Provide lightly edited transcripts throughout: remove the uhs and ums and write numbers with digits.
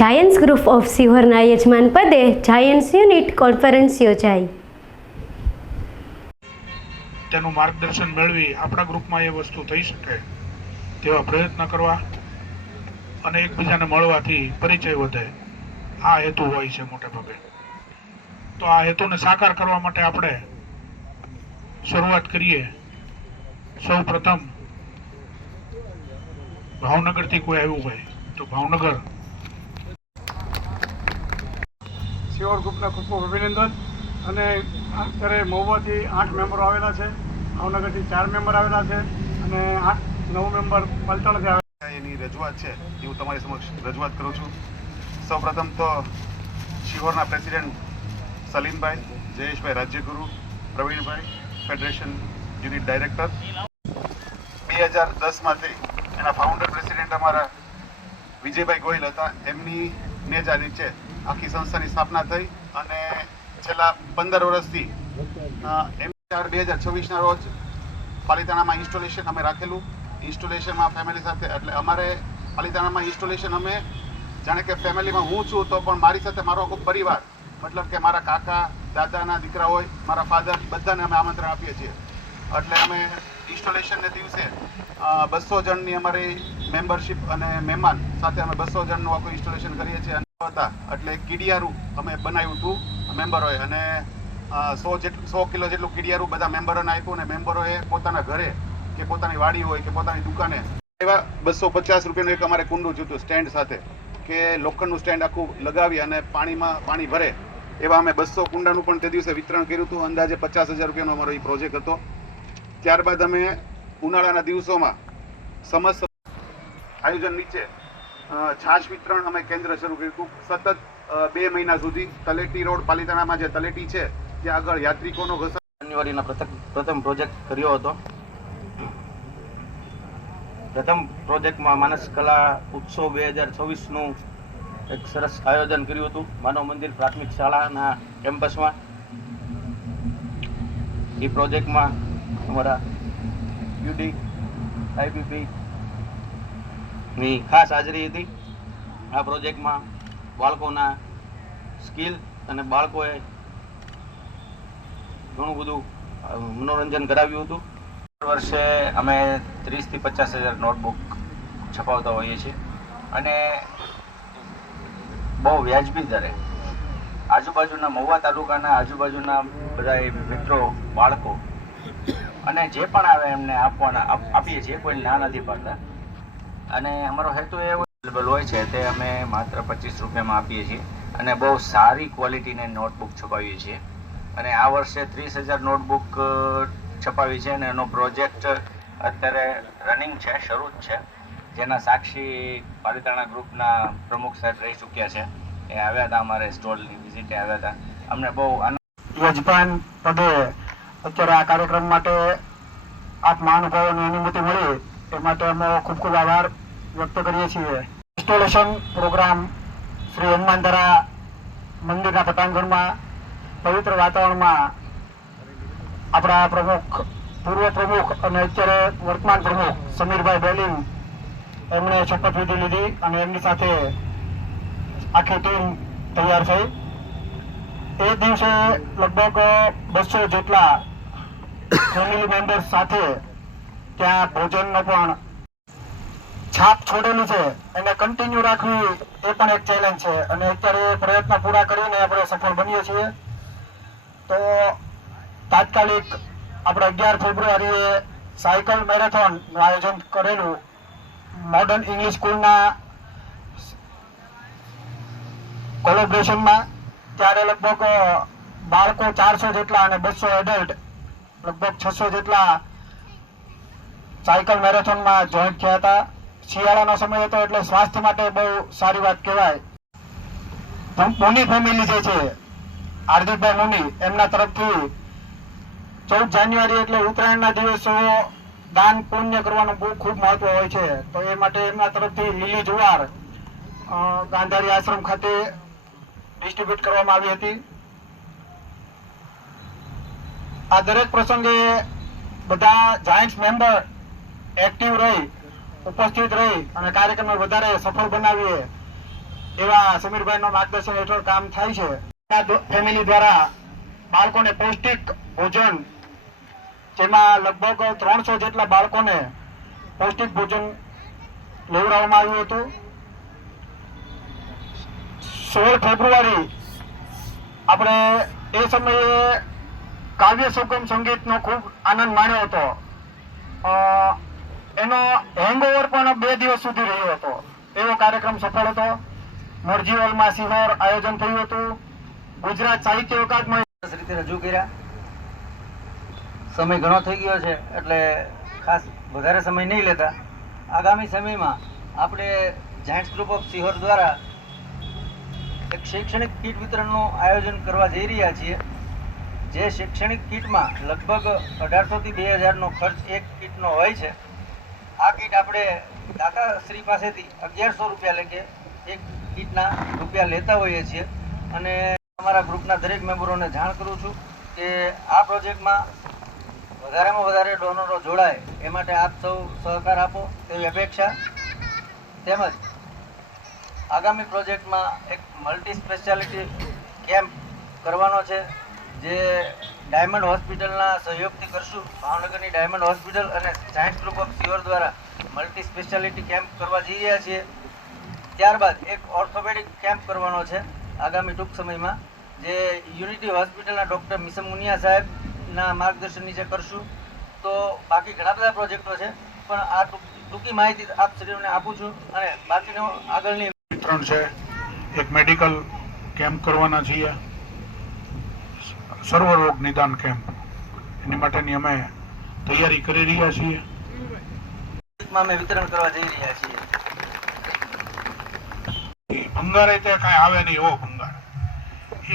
Giants group of સિહોરના યજમાન પદે Giants unit conference યોજાઈ. તેનું માર્ગદર્શન મેળવી આપણા ગ્રુપમાં એ વસ્તુ થઈ શકે તેવા પ્રયત્ન કરવા અને એકબીજાને મળવાથી પરિચય વધે, આ હેતુ હોય છે મોટે ભાગે. તો આ હેતુને સાકાર કરવા માટે આપણે શરૂઆત કરીએ. સૌ પ્રથમ ભાવનગરથી કોઈ આવ્યું હોય તો ભાવનગર સિહોર ગ્રુપના ખૂબ ખૂબ અભિનંદન. અને અત્યારે મહુવાથી 8 મેમ્બરો આવેલા છે, ભાવનગરથી 4 મેમ્બર આવેલા છે અને 9 મેમ્બર પલટણથી આવેલા. એની રજૂઆત છે એ હું તમારી સમક્ષ રજૂઆત કરું છું. સૌપ્રથમ તો સિહોરના પ્રેસિડેન્ટ સલીમભાઈ, જયેશભાઈ રાજ્યગુરુ, પ્રવીણભાઈ ફેડરેશન યુનિટ ડાયરેક્ટર, 2010માંથી એના ફાઉન્ડર પ્રેસિડેન્ટ અમારા વિજયભાઈ ગોયલ હતા. એમની નેજા નીચે આખી સંસ્થાની સ્થાપના થઈ અને છેલ્લા 15 વર્ષથી 4/2026ના રોજ પાલિતાણામાં ઇન્સ્ટોલેશન અમે રાખેલું. ઇન્સ્ટોલેશનમાં ફેમિલી સાથે, એટલે અમારે પાલિતાણામાં ઇન્સ્ટોલેશન અમે જાણે કે ફેમિલીમાં હું છું તો પણ મારી સાથે મારો આખો પરિવાર, મતલબ કે મારા કાકા દાદાના દીકરા હોય, મારા ફાધર, બધાને અમે આમંત્રણ આપીએ છીએ. એટલે અમે ઇન્સ્ટોલેશનને દિવસે 200 જણની અમારી મેમ્બરશિપ અને મહેમાન સાથે અમે 200 જણનું આખું ઇન્સ્ટોલેશન કરીએ છીએ. એટલે કીડિયારું અમે બનાવ્યું હતું મેમ્બરોએ, અને 100 કિલો જેટલું કીડિયારું બધા મેમ્બરોને આપ્યું. અને મેમ્બરોએ પોતાના ઘરે કે પોતાની વાડી હોય કે પોતાની દુકાને એવા 250 રૂપિયાનું એક અમારે કુંડું જોતું સ્ટેન્ડ સાથે, કે લોખંડનું સ્ટેન્ડ આખું લગાવી અને પાણી ભરે એવા અમે 200 કુંડાનું પણ તે દિવસે વિતરણ કર્યું હતું. અંદાજે 50,000 રૂપિયાનો અમારો એ પ્રોજેક્ટ હતો. ત્યારબાદ અમે ઉનાળાના દિવસોમાં સમસ્ત આયોજન નીચે છાશ વિતરણ અમે કેન્દ્ર શરૂ કર્યું હતું. સતત 2 મહિના સુધી તલેટી રોડ પાલિતાણામાં જે તલેટી છે ત્યાં આગળ યાત્રિકોનો જાન્યુઆરીના પ્રથમ પ્રોજેક્ટ કર્યો હતો. પ્રથમ પ્રોજેક્ટમાં માનસ કલા ઉત્સવ 2024નું એક સરસ આયોજન કર્યું હતું માનવ મંદિર પ્રાથમિક શાળાના કેમ્પસમાં. એ પ્રોજેક્ટમાં અમારા યુડી આઈપીપી ની ખાસ હાજરી હતી. આ પ્રોજેક્ટમાં બાળકોના સ્કિલ અને બાળકોએ ઘણું બધું મનોરંજન કરાવ્યું હતું. દર વર્ષે અમે 30,000 થી 50,000 નોટબુક છપાવતા હોઈએ છીએ અને બહુ વ્યાજબી દરે આજુબાજુના મહુવા તાલુકાના આજુબાજુના બધા મિત્રો, બાળકો અને જે પણ આવે એમને આપીએ છીએ. કોઈ ના નથી પાડતા. અને અમારો હેતુ એવો અવેલેબલ હોય છે તે અમે માત્ર 25 રૂપિયામાં આપીએ છીએ અને બહુ સારી ક્વોલિટીની નોટબુક છપાવીએ છીએ. અને આ વર્ષે 30,000 નોટબુક છપાવી છે અને એનો પ્રોજેક્ટ અત્યારે રનિંગ છે, શરૂ જ છે. જેના સાક્ષી પાલિતાણા ગ્રુપના પ્રમુખ સાહેબ રહી ચૂક્યા છે. એ આવ્યા હતા, અમારે સ્ટોલની વિઝિટે આવ્યા હતા. અમને બહુ યજમાન પદે અત્યારે આ કાર્યક્રમ માટે આપ મહાનુભાવોની અનુમતિ મળી એ માટે અમે ખૂબ ખૂબ આભાર વ્યક્ત કરીએ છીએ. ઇન્સ્ટોલેશન પ્રોગ્રામ શ્રી હનુમાનધરા મંદિરના પટાંગણમાં પવિત્ર વાતાવરણમાં આપણા પ્રમુખ, પૂર્વ પ્રમુખ અને અત્યારે વર્તમાન પ્રમુખ સમીરભાઈ બેલિંગ એમણે શપથવિધિ લીધી અને એમની સાથે આખી ટીમ તૈયાર થઈ. એ દિવસે લગભગ 200 જેટલા ફેમિલી મેમ્બર્સ સાથે ત્યાં ભોજનનો પણ છાપ છોડેલી છે. એને કન્ટિન્યુ રાખવી એ પણ એક ચેલેન્જ છે અને અત્યારે પ્રયત્ન પૂરા કરીને આપણે સફળ બનીએ છીએ. તો તાત્કાલિક આપણે 11 ફેબ્રુઆરીએ સાયકલ મેરેથોનનું આયોજન કરેલું મોડર્ન ઇંગ્લિશ સ્કૂલના કોલેબ્રેશનમાં. ત્યારે લગભગ બાળકો 400 જેટલા અને 200 એડલ્ટ લગભગ 600 જેટલા સાયકલ મેરેથોનમાં જોઈન્ટ થયા હતા. શિયાળાનો સમય હતો એટલે સ્વાસ્થ્ય માટે બહુ સારી વાત કહેવાય. મુની ફેમિલી જે છે, હાર્દિકભાઈ મુની, એમના તરફથી 14 જાન્યુઆરી એટલે ઉત્તરાયણના દિવસો દાન પુણ્ય કરવાનું બહુ ખૂબ મહત્વ હોય છે. તો એ માટે એમના તરફથી લીલી જુવાર ગાંધારી આશ્રમ ખાતે ડિસ્ટ્રીબ્યુટ કરવામાં આવી હતી. આ દરેક પ્રસંગે બધા જાયન્ટ્સ મેમ્બર એક્ટિવ રહી, ઉપસ્થિત રહી અને કાર્યક્રમને વધારે સફળ બનાવીએ એવા સમીરભાઈનો માર્ગદર્શન હેઠળ કામ થાય છે. આ ફેમિલી દ્વારા બાળકોને પૌષ્ટિક ભોજન, જેમાં લગભગ 300 જેટલા બાળકોને પૌષ્ટિક ભોજન લેવડાવવામાં આવ્યું હતું. 16 ફેબ્રુઆરી આપણે એ સમયે કાવ્ય સુગમ સંગીતનો ખૂબ આનંદ માણ્યો હતો. એનો હેંગઓવર પણ 2 દિવસ સુધી રહ્યો હતો. એવો કાર્યક્રમ સફળ હતો. મોરજી હોલમાં સિહોર આયોજન થયું હતું. ગુજરાત સાહિત્ય અકાદમી રીતે રજૂ કર્યા. સમય ઘણો થઈ ગયો છે એટલે ખાસ વધારે સમય નહીં લેતા આગામી સમયમાં આપણે જાયન્ટ્સ ગ્રુપ ઓફ સિહોર દ્વારા એક શૈક્ષણિક કીટ વિતરણનું આયોજન કરવા જઈ રહ્યા છીએ. જે શૈક્ષણિક કીટમાં લગભગ 1800 થી 2000નો ખર્ચ એક કીટનો હોય છે. આ કીટ આપણે દાતાશ્રી પાસેથી 1100 રૂપિયા લેખે એક કીટના રૂપિયા લેતા હોઈએ છીએ. અને અમારા ગ્રુપના દરેક મેમ્બરોને જાણ કરું છું કે આ પ્રોજેક્ટમાં વધારેમાં વધારે ડોનરો જોડાય એ માટે આપ સૌ સહકાર આપો તેવી અપેક્ષા. તેમજ આગામી પ્રોજેક્ટમાં એક મલ્ટી સ્પેશિયાલિટી કેમ્પ કરવાનો છે, જે ડાયમંડ હોસ્પિટલના સહયોગથી કરશું. ભાવનગરની ડાયમંડ હોસ્પિટલ અને જાયન્ટ્સ ગ્રુપ ઓફ સિહોર દ્વારા મલ્ટી સ્પેશિયાલિટી કેમ્પ કરવા જઈ રહ્યા છીએ. ત્યારબાદ એક ઓર્થોપેડિક કેમ્પ કરવાનો છે આગામી ટૂંક સમયમાં, જે યુનિટી હોસ્પિટલના ડૉક્ટર મિસમ મુનિયા સાહેબના માર્ગદર્શન નીચે કરશું. તો બાકી ઘણા બધા પ્રોજેક્ટો છે, પણ આ ટૂંકી માહિતી આપ શ્રીઓને આપું છું અને બાકીનો આગળની વિતરણ છે. એક મેડિકલ કેમ્પ કરવાના છીએ, સર્વરોગ નિદાન કેમ્પ. એની માટેની અમે તૈયારી કરી રહ્યા છીએ. અમે વિતરણ કરવા જઈ રહ્યા છીએ. ભંગાર તે કાંઈ આવે નહીં એવો ભંગાર.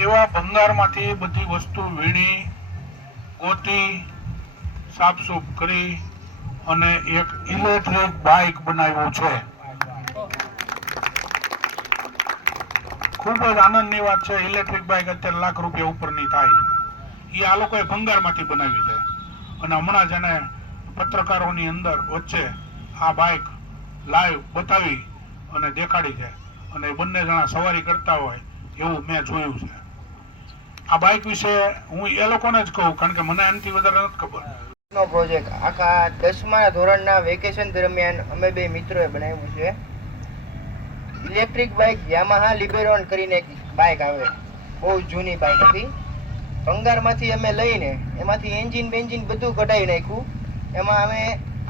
એવા ભંગારમાંથી બધી વસ્તુ વીણી, ગોતી, સાફસૂફ કરી અને એક ઇલેક્ટ્રિક બાઇક બનાવ્યું છે. ખૂબ જ આનંદની વાત છે. ઇલેક્ટ્રિક બાઇક અત્યારે લાખ રૂપિયા ઉપરની થાય. એ આ લોકોએ ભંગારમાંથી બનાવી છે. અને હમણાં જ એને પત્રકારોની અંદર વચ્ચે આ બાઇક લાઈવ બતાવી અને દેખાડી છે. અને બંને જણા સવારી કરતા હોય એવું મેં જોયું છે. આ બાઇક વિશે હું એ લોકોને જ કહું, કારણ કે મને એનાથી વધારે નથી ખબર. નો પ્રોજેક્ટ આખા 10મા ધોરણના વેકેશન દરમિયાન અમે બે મિત્રોએ બનાવ્યું છે. ઇલેક્ટ્રિક બાઇક યામાહા લિબેરોન કરીને એક બાઇક આવે, બહુ જૂની બાઇક હતી. ભંગારમાંથી અમે લઈને એમાંથી એન્જિન બેન્જિન બધું કઢાવી નાખ્યું. એમાં અમે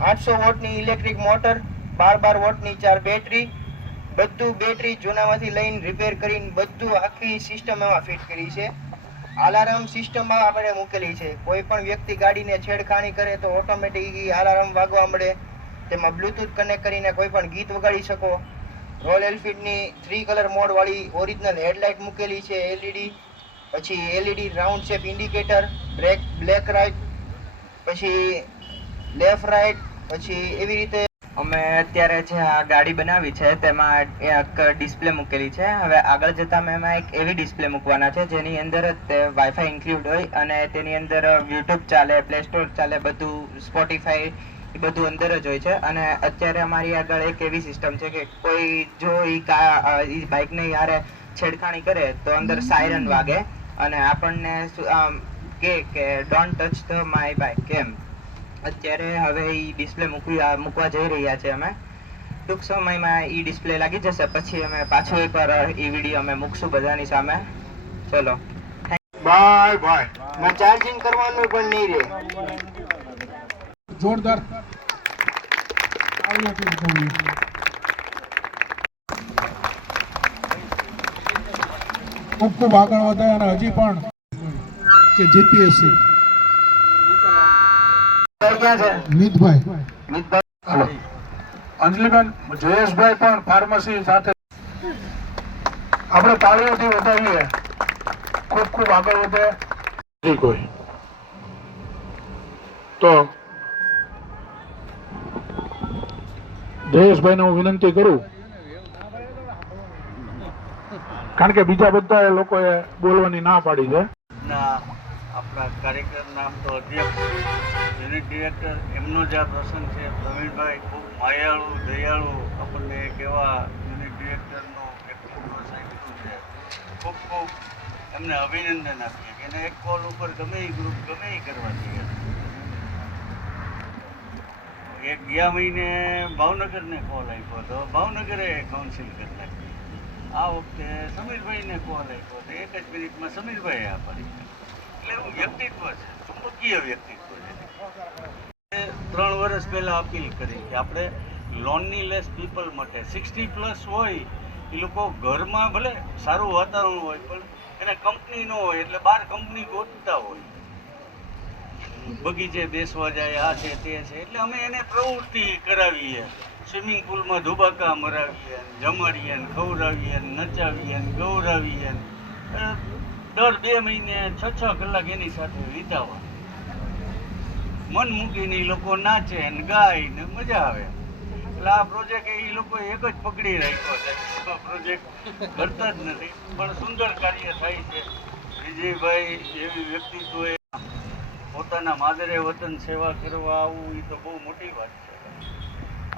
800 વોટની ઇલેક્ટ્રિક મોટર, 12 વોટની 4 બેટરી, બધું બેટરી જૂનામાંથી લઈને રિપેર કરીને બધું આખી સિસ્ટમ એમાં ફિટ કરી છે. અલાર્મ સિસ્ટમમાં આપણે મૂકેલી છે. કોઈ પણ વ્યક્તિ ગાડીને છેડખાની કરે તો ઓટોમેટિક અલાર્મ વાગવા મળે. તેમાં બ્લૂટૂથ કનેક્ટ કરીને કોઈ પણ ગીત વગાડી શકો. રોયલ એનફિલ્ડની 3 કલર મોડ વાળી ઓરિજિનલ હેડલાઇટ મૂકેલી છે, LED. પછી LED round shape indicator, black right, પછી લેફ્ટ રાઇટ, પછી એવી રીતે અમે અત્યારે જે આ ગાડી બનાવી છે તેમાં એક ડિસ્પ્લે મૂકેલી છે. હવે આગળ જતાં અમે એમાં એક એવી ડિસ્પ્લે મૂકવાના છે જેની અંદર જ વાઈફાઈ ઇન્ક્લુડ હોય અને તેની અંદર યુટ્યુબ ચાલે, પ્લે સ્ટોર ચાલે, બધું સ્પોટીફાઈ એ બધું અંદર જ હોય છે. અને અત્યારે અમારી આગળ એક એવી સિસ્ટમ છે કે કોઈ જો એ બાઇકને યારે છેડખાણી કરે તો અંદર સાયરન વાગે અને આપણને કે don't touch the my bike એમ. અત્યારે હવે એ ડિસ્પ્લે મૂકવા જઈ રહ્યા છે અમે. ટૂંક સમયમાં એ ડિસ્પ્લે લાગી જશે, પછી અમે પાછો એકવાર એ વિડીયો અમે મૂકશું બધાની સામે. ચલો, બાય બાય. ચાર્જિંગ કરવાનું પણ નહીં રહે. જોરદાર. ખૂબ ખૂબ આગળ વધે અને હજી પણ કે જીપીએસસી મિતભાઈ, અંજલિબેન, જયેશભાઈ પણ ફાર્મસી સાથે આપણે તાળીઓથી વધાવીએ. ખૂબ ખૂબ આગળ વધે. કોઈ તો જયેશભાઈને હું વિનંતી કરું, કારણ કે બીજા બધા લોકોએ બોલવાની ના પાડી છે. આપણા કાર્યક્રમ નામ તો અધ્યક્ષ યુનિટ ડિરેક્ટર, એમનો જે આ પ્રસંગ છે, પ્રવીણભાઈ ખૂબ માયાળુ, દયાળુ, આપણને એક એવા યુનિટ ડિરેક્ટરનો એક ખૂબ પ્રોત્સાહિત છે. ખૂબ ખૂબ એમને અભિનંદન આપીએ કે એને એક કોલ ઉપર ગમે એ ગ્રુપ ગમે એ કરવા તૈયાર. એક ગયા મહિને ભાવનગરને કોલ આપ્યો હતો, ભાવનગરે કાઉન્સિલ કરી નાખી. આ વખતે સમીરભાઈને કોલ આપ્યો તો એક જ મિનિટમાં સમીરભાઈએ આ પાડી. એટલે એવું વ્યક્તિત્વ છે, ચુંબકીય વ્યક્તિત્વ છે. 3 વર્ષ પહેલાં અપીલ કરી કે આપણે લોનલીલેસ પીપલ માટે 60+ હોય એ લોકો ઘરમાં ભલે સારું વાતાવરણ હોય પણ એને કંપની ન હોય એટલે બહાર કંપની ગોતતા હોય, બગીચે બેસવા જાય, આ છે તે છે. એટલે અમે એને પ્રવૃત્તિ કરાવીએ, સ્વિમિંગ પુલમાં ધુબાકા મરાવીએ, જમાડીએ, ખવડાવીએ, નચાવીએ, ગૌરાવીએ. દર 2 મહિને 6 કલાક એની સાથે વિતાવવા, મન મૂકીને એ લોકો નાચે ને ગાય ને મજા આવે. એટલે આ પ્રોજેક્ટ એ લોકો એક જ પકડી રાખ્યો છે, પ્રોજેક્ટ કરતા જ નથી પણ સુંદર કાર્ય થાય છે. વિજયભાઈ એવી વ્યક્તિત્વએ પોતાના માદરે વતન સેવા કરવા આવવું એ તો બહુ મોટી વાત છે.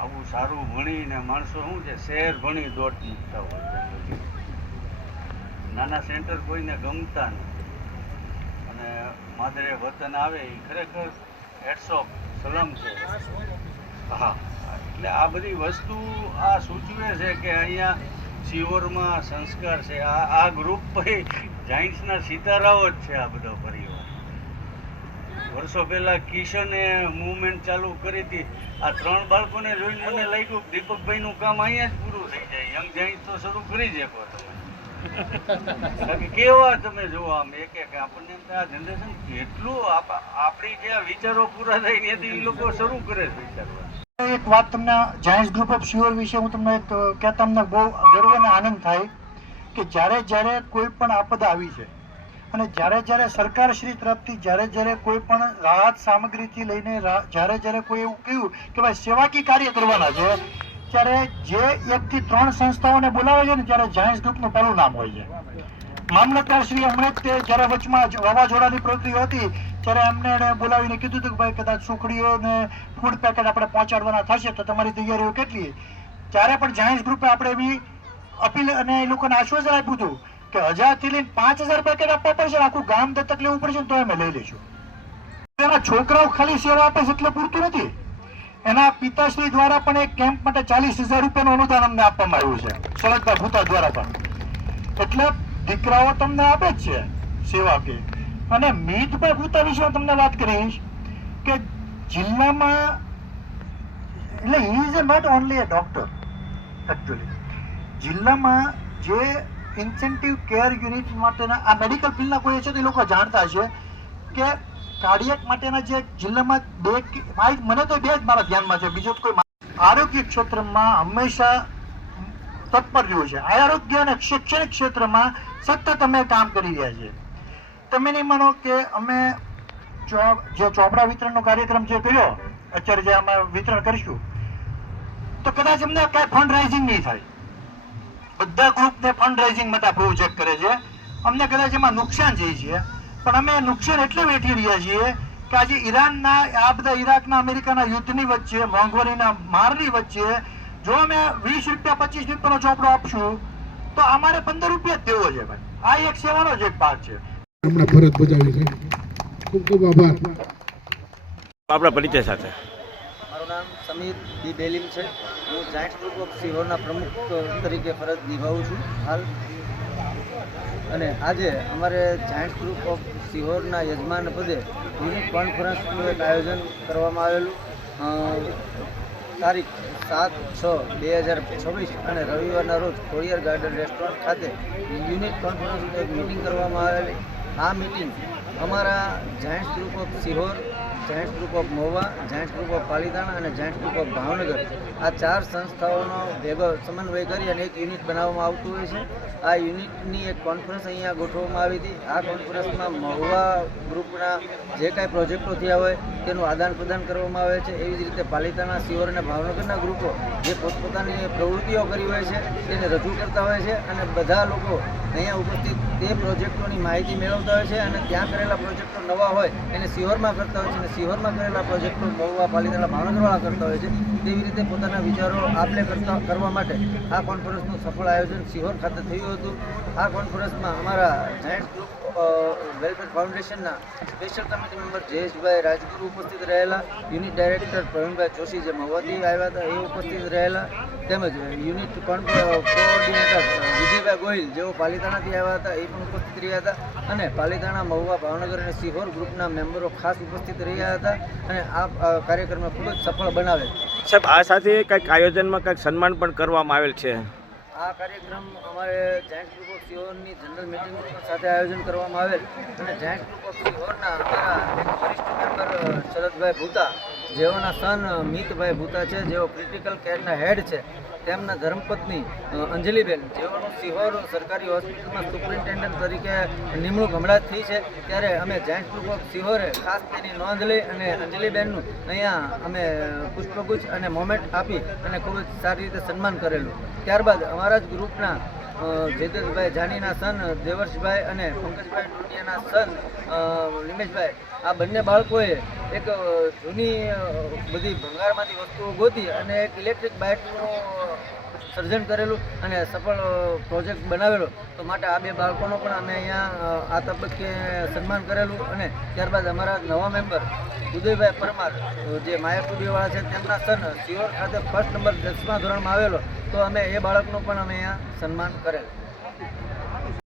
આવું સારું ભણીને માણસો શું છે શહેર ભણી દોટ મૂકતા હોય, નાના સેન્ટર કોઈને ગમતા નથી અને માદરે વતન આવે એ ખરેખર હેટ્સ ઓફ, સલામ છે. હા, એટલે આ બધી વસ્તુ આ સૂચવે છે કે અહીંયા સિહોરમાં સંસ્કાર છે. આ ગ્રુપ ભાઈ જાયન્ટ્સના સિતારાઓ જ છે આ બધો પરિવાર. વર્ષો પહેલાં કિશને મૂવમેન્ટ ચાલુ કરી હતી. આ 3 બાળકોને જોઈને મને લાગ્યું કે દીપકભાઈનું કામ અહીંયા જ પૂરું થઈ જાય. યંગ જાયન્ટ તો શરૂ કરી જ શકો તમે. બાકી કેવા તમે જુઓ આમ એક આપણને એમ આ જનરેશન કેટલું આપણી જે વિચારો પૂરા થાય ત્યાંથી એ લોકો શરૂ કરે છે વિચારવા. એક વાત તમને જાયન્ટ્સ ગ્રુપ ઓફ સિહોર વિશે હું તમને એક કહેતા અમને બહુ ગર્વ અને આનંદ થાય કે જ્યારે કોઈ પણ આપદા આવી છે અને જ્યારે સરકારશ્રી તરફથી જ્યારે કોઈ પણ રાહત સામગ્રીથી લઈને જ્યારે કોઈ એવું કહ્યું કે ભાઈ સેવાકીય કાર્ય કરવાના છે, ત્યારે જે 1 થી 3 સંસ્થાઓને બોલાવે છે ને ત્યારે જાયન્ટ્સ ગ્રુપનું પહેલું નામ હોય છે. મામલતદારશ્રી હમણાં જ તે જ્યારે વચમાં વાવાઝોડાની પ્રવૃત્તિ હતી ત્યારે એમને બોલાવીને કીધું હતું કે ભાઈ કદાચ સુખડીઓ ને ફૂડ પેકેટ આપણે પહોંચાડવાના થશે તો તમારી તૈયારીઓ કેટલી. ત્યારે પણ જાયન્ટ્સ ગ્રુપે આપણે એવી અપીલ અને એ લોકોને આશ્વાસન આપ્યું હતું કે 1000 થી લઈને 5000 પેકેટ આપવા પડશે, આખું ગામ દત્તક લેવું પડશે તો અમે લઈ લઈશું. એના છોકરાઓ ખાલી સેવા આપે છે એટલે પૂરતું નથી. એના પિતાશ્રી દ્વારા પણ એક કેમ્પ માટે 40,000 રૂપિયાનું અનુદાન અમને આપવામાં આવ્યું છે, સળગભાઈ ભૂતા દ્વારા પણ. એટલે દીકરાઓ તમને આપે જ છે સેવા કે. અને મીતભાઈ ભૂતા વિશે હું તમને વાત કરીશ કે જિલ્લામાં એટલે he is not only a doctor. Actually જિલ્લામાં જે ઇન્સેન્ટિવ કેર યુનિટ માટેના આ મેડિકલ ફિલ્ડના કોઈ છે તો એ લોકો જાણતા છે કે કાર્ડિયક માટેના જે જિલ્લામાં મને તો 2 જ મારા ધ્યાનમાં છે, બીજો કોઈ આરોગ્ય ક્ષેત્રમાં હંમેશા તત્પર રહ્યું છે. આરોગ્ય અને શૈક્ષણિક ક્ષેત્રમાં સતત અમે કામ કરી રહ્યા છીએ. તમે નહીં માનો કે અમે જે ચોપડા વિતરણનો કાર્યક્રમ જે કર્યો અત્યારે જે અમે વિતરણ કરીશું તો કદાચ અમને કાંઈ ફંડ રાઇઝિંગ નહીં થાય. બધા ગ્રુપને ફંડ રાઇઝિંગ માટે પ્રોજેક્ટ કરે છે, અમને કદાચ એમાં નુકસાન જાય છે પણ અમે નુકસાન એટલે વેઠી રહ્યા છીએ કે આજે ઈરાનના આ બધા ઈરાકના અમેરિકાના યુદ્ધની વચ્ચે મોંઘવારીના મારની વચ્ચે જો અમે 20 રૂપિયા 25 રૂપિયાનો ચોપડો આપશું તો અમારે 15 રૂપિયા જ દેવો છે ભાઈ. આ એક સેવાનો જ એક ભાગ છે. હમણાં ફરજ બજાવી છે. ખૂબ ખૂબ આભાર. આપણા પરિચય સાથે. મારું નામ સમીર બી બેલીમ છે. હું જાયન્ટ્સ ગ્રુપ ઓફ સિહોરના પ્રમુખ તરીકે ફરજ નિભાવું છું હાલ. અને આજે અમારે જાયન્ટ્સ ગ્રુપ ઓફ સિહોરના યજમાન પદે યુનિટ કોન્ફરન્સનું એક આયોજન કરવામાં આવેલું. તારીખ 7/6/2026 અને રવિવારના રોજ ખોડિયાર ગાર્ડન રેસ્ટોરન્ટ ખાતે યુનિટ કોન્ફરન્સની એક મિટિંગ કરવામાં આવેલી. આ મિટિંગ અમારા Giants group of Sihor, Giants group of Mahuva, Giants group of Palitana અને જાયન્ટ્સ ગ્રુપ ઓફ ભાવનગર આ 4 સંસ્થાઓનો ભેગો સમન્વય કરી અને એક યુનિટ બનાવવામાં આવતું હોય છે. આ યુનિટની એક કોન્ફરન્સ અહીંયા ગોઠવવામાં આવી હતી. આ કોન્ફરન્સમાં મહુવા ગ્રુપના જે કાંઈ પ્રોજેક્ટો થયા હોય તેનું આદાન પ્રદાન કરવામાં આવે છે. એવી જ રીતે પાલીતાણા, સિહોર અને ભાવનગરના ગ્રુપો જે પોતપોતાની પ્રવૃત્તિઓ કરી હોય છે તેને રજૂ કરતા હોય છે અને બધા લોકો અહીંયા ઉપસ્થિત તે પ્રોજેક્ટોની માહિતી મેળવતા હોય છે અને ત્યાં કરેલા પ્રોજેક્ટો નવા હોય એને સિહોરમાં કરતા હોય છે અને સિહોરમાં કરેલા પ્રોજેક્ટો મહુવા પાલિતાણા ભાવનગરવાળા કરતા હોય છે. તેવી રીતે પોતાના વિચારો આપલે કરવા માટે આ કોન્ફરન્સનું સફળ આયોજન સિહોર ખાતે થયું હતું. આ કોન્ફરન્સમાં અમારા જાયન્ટ્સ ગ્રુપ વેલફેર ફાઉન્ડેશનના સ્પેશિયલ કમિટી મેમ્બર જયેશભાઈ રાજગુરુ ઉપસ્થિત રહેલા, યુનિટ ડાયરેક્ટર પ્રવીણભાઈ જોશી જે મહુવાથી આવ્યા હતા એ ઉપસ્થિત રહેલા, તેમજ યુનિટ કોઓર્ડિનેટર વિજયભાઈ ગોહિલ જેઓ પાલિતાણાથી આવ્યા હતા એ પણ ઉપસ્થિત રહ્યા હતા અને પાલિતાણા, મહુવા, ભાવનગર અને સિહોર ગ્રુપના મેમ્બરો ખાસ ઉપસ્થિત રહ્યા હતા અને આ કાર્યક્રમને ખૂબ જ સફળ બનાવેલ. સાહેબ, આ સાથે કંઈક આયોજનમાં કંઈક સન્માન પણ કરવામાં આવેલ છે. આ કાર્યક્રમ અમારે જાયન્ટ ગ્રુપ ઓફ સિહોરની જનરલ મિટિંગ સાથે આયોજન કરવામાં આવેલ અને જાયન્ટ ગ્રુપ ઓફ સિહોરના અમારા વરિષ્ઠ મેમ્બર શરદભાઈ ભૂતા જેઓના સન મિતભાઈ ભૂતા છે, જેઓ ક્રિટિકલ કેરના હેડ છે, તેમના ધર્મપત્ની અંજલિબેન જેઓનું સિહોર સરકારી હોસ્પિટલમાં સુપરિન્ટેન્ડન્ટ તરીકે નિમણૂક હમણાં જ થઈ છે, ત્યારે અમે જાયન્ટ ગ્રુપ ઓફ સિહોરે ખાસ તેની નોંધ લઈ અને અંજલિબેનનું અહીંયા અમે પુષ્પગુચ્છ અને મોમેન્ટ આપી અને ખૂબ જ સારી રીતે સન્માન કરેલું. ત્યારબાદ અમારા જ ગ્રુપના જેદરભાઈ જાનીના સન દેવર્ષભાઈ અને પંકજભાઈ ટોટિયાના સન નિમેશભાઈ, આ બંને બાળકોએ એક જૂની બધી ભંગારમાંથી વસ્તુઓ ગોતી અને એક ઇલેક્ટ્રિક બાઇકનું સર્જન કરેલું અને સફળ પ્રોજેક્ટ બનાવેલો. તો માટે આ બે બાળકોનો પણ અમે અહીંયા આ તબક્કે સન્માન કરેલું અને ત્યારબાદ અમારા નવા મેમ્બર ઉદયભાઈ પરમાર જે માયાપુરીવાળા છે તેમના સન સિહોર ખાતે ફર્સ્ટ નંબર 10મા ધોરણમાં આવેલો, તો અમે એ બાળકનું પણ અમે અહીંયા સન્માન કરેલું.